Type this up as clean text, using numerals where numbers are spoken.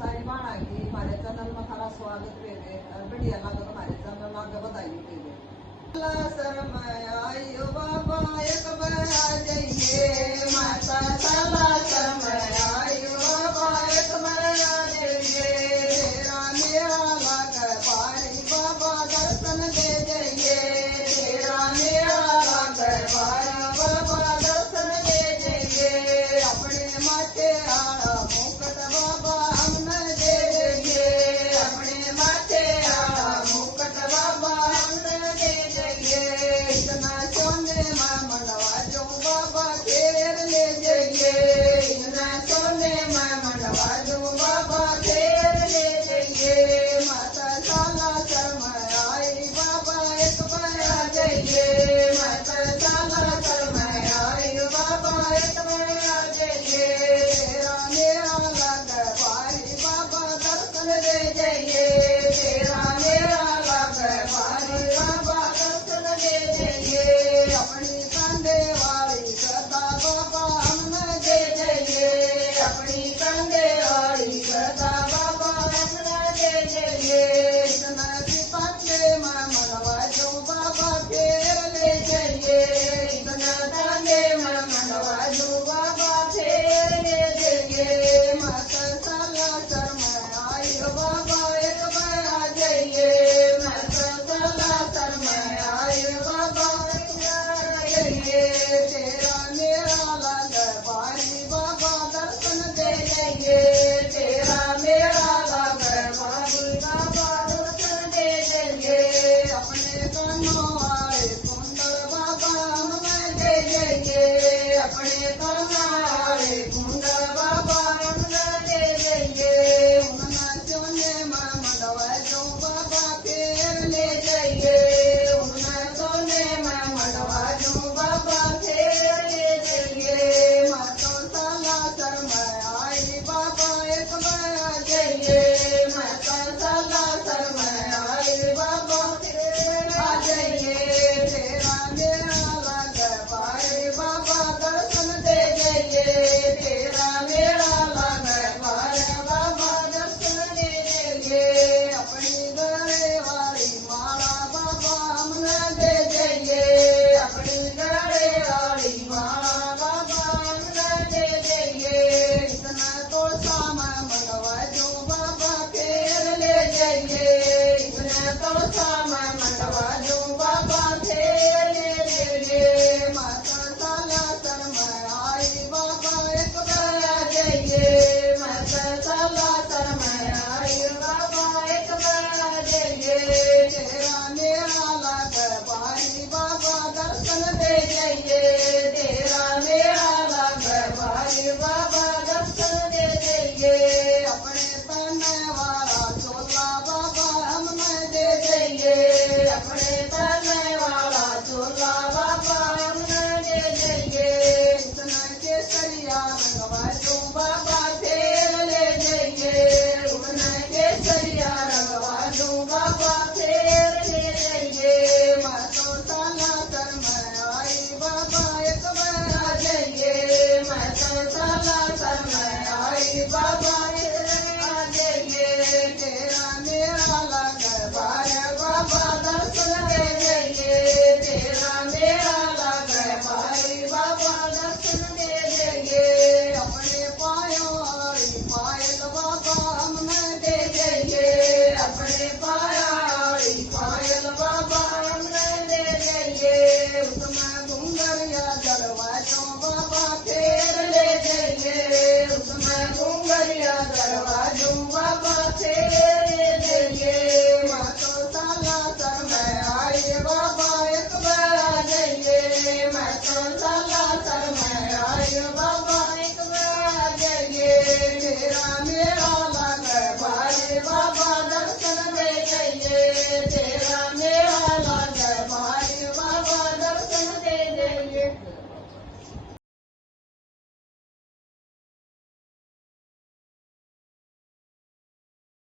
सारी बाणा की हमारे चैनल में थारा स्वागत वेवे बढ़िया लगे तो हमारे चैनल आगे बताइए वेवे अल्लाह शर्म आयो बाबा एक बार आ जाइए माता साला शर्म आयो बाबा एक बार आ जाइए तेरा मेरा लागे पारी बाबा दर्शन दे जाइए तेरा मेरा लागे पारी बाबा दर्शन दे जाइए अपने माथे आड़ा मुकुट बाबा हमने दे जाइए अपने माथे आड़ा मुकुट बाबा हमने दे जाइए इतना सोने में मंडवा जो बाबा फेर ले जाइए इतना सोने में मंडवा जो बाबा फेर ले जाइए माता साला शर्म आई बाबा एक बार आ जाइए माता साला शर्म आई बाबा एक बार आ जाइए तेरा मेरा लागे पारी बाबा दर्शन दे जाइए तेरा मेरा लागे पारी बाबा दर्शन दे जाइए अपनी कंधे वाली सदा बाबा हमने दे जाइए अपनी कंधे वाली सदा बाबा हमने दे जाइए इतना सिपंदे में मनवा जो बाबा फेर ले जाइए इतना कंधे में मनवा जो बाबा फेर ले जाइए माता साला शर्म आई बाबा एक बार आ जाइए माता साला शर्म आई बाबा एक बार आ जाइए तेरा मेरा लागे पारी बाबा दर्शन दे जाइए तेरा मेरा लागे पारी बाबा दर्शन दे जाइए अपने कानों वाले कुंडल बाबा हमें दे जाइए अपने कानों वाले कुंडल बाबा हमें दे जाइए उन्ना सोने में मंडवा जो बाबा फेर ले जाइए उन्ना सोने में मंडवा जो बाबा फेर ले जाइए मातो साला शर्म आई बाबा एक बार आ जाइए माता साला शर्म आई बाबा फेर आ जाइए तेरा मेरा लागे पारी बाबा दर्शन दे जाइए तेरा मेरा लागे पारी बाबा दर्शन दे जाइए अपनी गले वाली माला बाबा हमने दे जाइए अपनी गले वाली माला बाबा हमने दे जाइए इतना तो सामा मंगवा जो बाबा फेर ले जाइए इतना तो सामा मंगवा जो बाबा फेर ले जाइए माता साला शर्म आई बाबा एक बार आ जाइए माता साला शर्म आई बाबा एक बार आ जाइए तेरा मेरा लागे पारी बाबा दर्शन दे जाइए तेरा मेरा लागे पारी बाबा दर्शन दे जाइए अपने पहने वाला चोला बाबा हमें दे जाइए अपने पहने वाला चोला बाबा हमें दे जाइए इतना केसरिया रंगवा जो बाबा फेर ले जाइए उतना केसरिया रंगवा जो बाबा फेर ले जाइए मातो साला शर्म आई बाबा एक बार आ जाइए मातो साला शर्म आई बाबा एक बार आ जाइए तेरा मेरा लागे पारी बाबा दर्शन दे जाइए तेरा मेरा लागे पारी बाबा दर्शन दे जाइए अपने पायों वाली पायल बाबा हमने दे जाइए अपने पाया वाली पायल बाबा हमने दे जाइए उसमें घुंघरिया दरवाजों बाबा फेर ले जाइए उसमें घुंघरिया दरवाजों बाबा फेर ले जाइए मातो साला शर्म आई बाबा एक बार आ जाइए मातो साला शर्म आई बाबा एक बार आ जाइए तेरा मेरा लागे पारी बाबा दर्शन दे जाइए तेरा